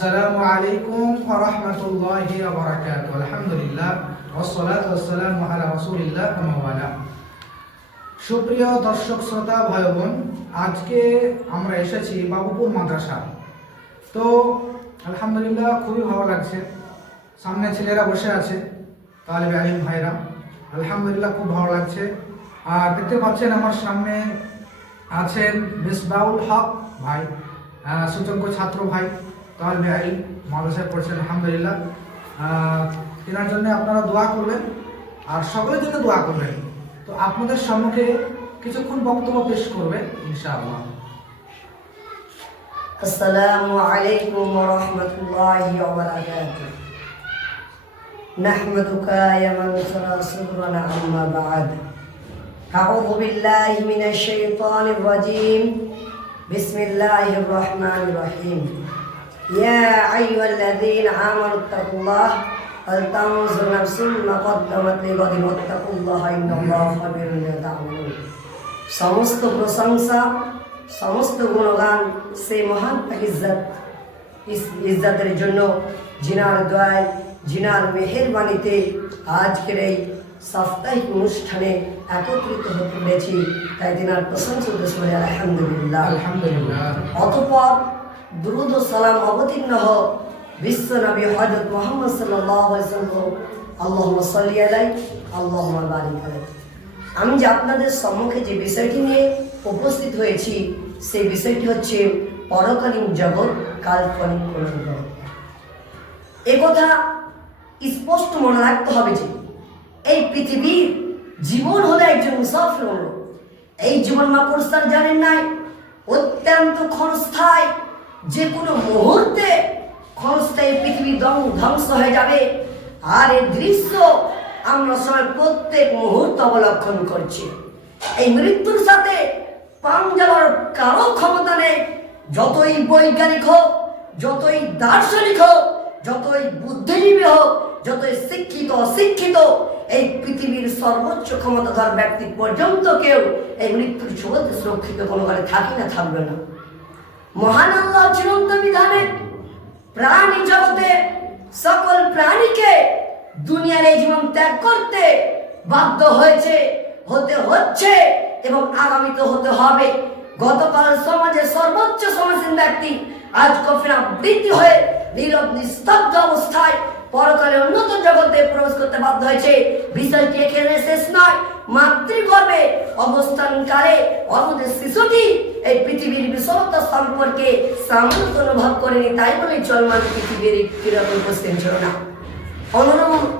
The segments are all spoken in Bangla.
আসসালামু আলাইকুম ওয়া রাহমাতুল্লাহি ওয়া বারাকাতুহু। আলহামদুলিল্লাহ ওয়াসসালাতু ওয়াসসালামু আলা রাসূলিল্লাহ ওয়া মাওয়ালা। সুপ্রিয় দর্শক শ্রোতা ভাই বোন, আজকে আমরা এসেছি বাবুপুর মাদ্রাসা। তো আলহামদুলিল্লাহ খুবই ভালো লাগছে। সামনে ছেলেরা বসে আছে, তালিবে আলিম ভাইরা, আলহামদুলিল্লাহ খুব ভালো লাগছে। আর দেখতে পাচ্ছেন আমার সামনে আছেন মিসবাউল হক ভাই, সুযোগ্য ছাত্র ভাই, তালিবে আলিম, মাদ্রাসায় পড়ছেন আলহামদুলিল্লাহ। এনার জন্য আপনারা দোয়া করবেন আর সকলের জন্য দোয়া করবেন। তো আপনাদের সম্মুখে কিছুক্ষণ বক্তব্য পেশ করবেন ইনশাআল্লাহ। আসসালামু আলাইকুম ওয়া রাহমাতুল্লাহি ওয়া বারাকাতুহু। নাহমাদুকা ইয়া মান সারাসুরনা আম্মা বা'দ। আউযু বিল্লাহি মিনাশ শাইতানির রাজীম। বিসমিল্লাহির রাহমানির রাহিম। ইয়া আইয়ুহাল্লাযীনা আমানুত্তাকুল্লাহ ওয়াল তানজুর নাফসুম মা কদ্দামাত লিগাদিন ওয়াত্তাকুল্লাহা ইন্নাল্লাহা খাবীরুন বিমা তা'মালুন। সমস্ত প্রশংসা, সমস্ত গুণগান সেই মহান ইজ্জতের জন্য, জিনার দয়ায়, জিনার মেহেরবানিতে আজকের এই সাপ্তাহিক অনুষ্ঠানে একত্রিত হতে পেরেছি, তাই তিনার প্রশংসা করে আলহামদুলিল্লাহ। আলহামদুলিল্লাহ। অতঃপর দুরূদ ও সালাম অবতীর্ণ হোক বিশ্ব নবী হযরত মুহাম্মদ সাল্লাল্লাহু আলাইহি ওয়াসাল্লাম। আল্লাহুম্মা সাল্লি আলাইহি আল্লাহুম্মা বারিক আলাইহি। আমি যে আপনাদের সম্মুখে যে বিষয়টি নিয়ে উপস্থিত হয়েছি, সেই বিষয়টি হচ্ছে পরকালীন জগৎ, কাল্পনিক কোন জগৎ। একথা স্পষ্ট মনে রাখতে হবে যে এই পৃথিবীর জীবন হলো একজন মুসাফির হলো। এই জীবন মাকড়সার জানেন নাই, অত্যন্ত ক্ষণস্থায়ী। যে কোনো মুহূর্তে ক্ষণস্থায়ী পৃথিবী ধ্বংস হয়ে যাবে। আর এই দৃশ্য আমরা সবাই প্রত্যেক মুহূর্ত অবলক্ষণ করছি। এই মৃত্যুর সাথে পাঞ্জাবার কারো ক্ষমতা নেই। যতই বৈজ্ঞানিক হোক, যতই দার্শনিক হোক, যতই বুদ্ধিজীবী হোক, যতই শিক্ষিত অশিক্ষিত, এই পৃথিবীর সর্বোচ্চ ক্ষমতাধর ব্যক্তি পর্যন্ত কেউ এই মৃত্যুর ছোঁয়াতে সুরক্ষিত কোনো ঘরে থাকি না, থাকবে না। মহান আল্লাহ চিরন্ত বিধানে প্রাণী জগতে সকল প্রাণীকে দুনিয়ার এই জীবন ত্যাগ করতে বাধ্য হয়েছে, হতে হচ্ছে এবং আগামীতে হতে হবে। গতকাল সমাজের সর্বোচ্চ সমাজীন ব্যক্তি আজ কফিন আবৃত্তি হয়ে নীরব নিস্তব্ধ অবস্থায় পরকালে উন্নত জগতে প্রবেশ করতে বাধ্য হয়েছে। বিষয়টি এখানে শেষ নয়। মাতৃগর্ভে অবস্থানকালে আমাদের শিশুটি এই পৃথিবীর বিশালতা সম্পর্কে সামর্থ্য অনুভব করেনি, তাই বলে চলমান পৃথিবীর কিরকম উপস্থিত ছিল না।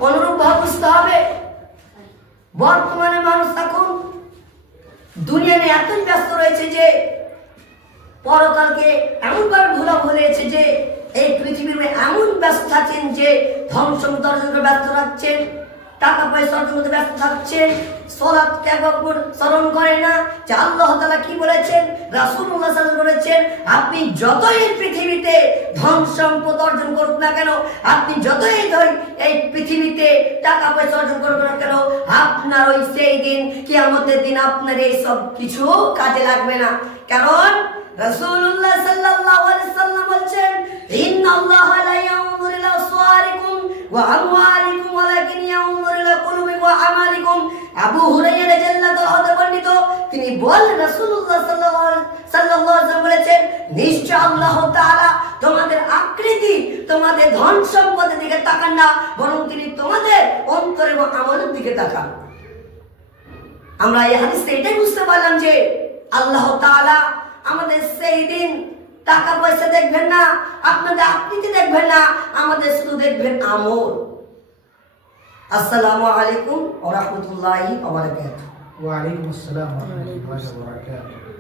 অনুরূপ ভাবে বুঝতে হবে, বর্তমানে মানুষ এখন দুনিয়া নিয়ে এত ব্যস্ত রয়েছে যে পরকালকে এমনভাবে ভুলেছে যে এই পৃথিবীর এমন ব্যস্ত থাকছেন যে ধ্বংস অর্জনে ব্যস্ত থাকছেন, টাকা পয়সা অর্জনে ব্যস্ত থাকছেন, সালাত ত্যাগ স্মরণ করে না যে আল্লাহ তাআলা কি বলেছেন, রাসূলুল্লাহ সাল্লাল্লাহু আলাইহি ওয়াসাল্লাম বলেছেন, আপনি যতই পৃথিবীতে ধন সম্পদ অর্জন করুন না কেন, আপনি যতই এই পৃথিবীতে টাকা পয়সা অর্জন করুন না কেন, আপনার ওই সেই দিন কিয়ামতের দিন আপনার এই সব কিছু কাজে লাগবে না। কারণ রাসূলুল্লাহ সাল্লাল্লাহু আলাইহি ওয়াসাল্লাম বলেছেন, ইন্নাল্লাহা লা ইয়ানজুরু ইলা সুওয়ারিকুম ওয়া আমওয়ালিকুম ওয়ালাকিন ইয়ানজুরু ইলা কুলুবিকুম ওয়া আমালিকুম। আবু হুরায়রা রাদিয়াল্লাহু তাআলা বর্ণিত, তিনি বলেন রাসূলুল্লাহ সাল্লাল্লাহু আলাইহি ওয়াসাল্লাম বলেছেন, নিশ্চয় আল্লাহ তাআলা তোমাদের আকৃতি, তোমাদের ধন সম্পদের দিকে তাকান না, বরং তিনি তোমাদের অন্তর এবং আমলের দিকে তাকান। আমরা এই হাদিস থেকে এটাই বুঝতে পারলাম যে আল্লাহ তাআলা আমাদের সেই দিন টাকা পয়সা দেখবেন না, আপনাদের আকৃতি দেখবেন না, আমাদের শুধু দেখবেন আমল। আসসালামু আলাইকুম ওয়া রাহমাতুল্লাহি ওয়া বারাকাতুহু। ওয়া আলাইকুম আসসালাম ওয়া রাহমাতুল্লাহি ওয়া বারাকাতুহু।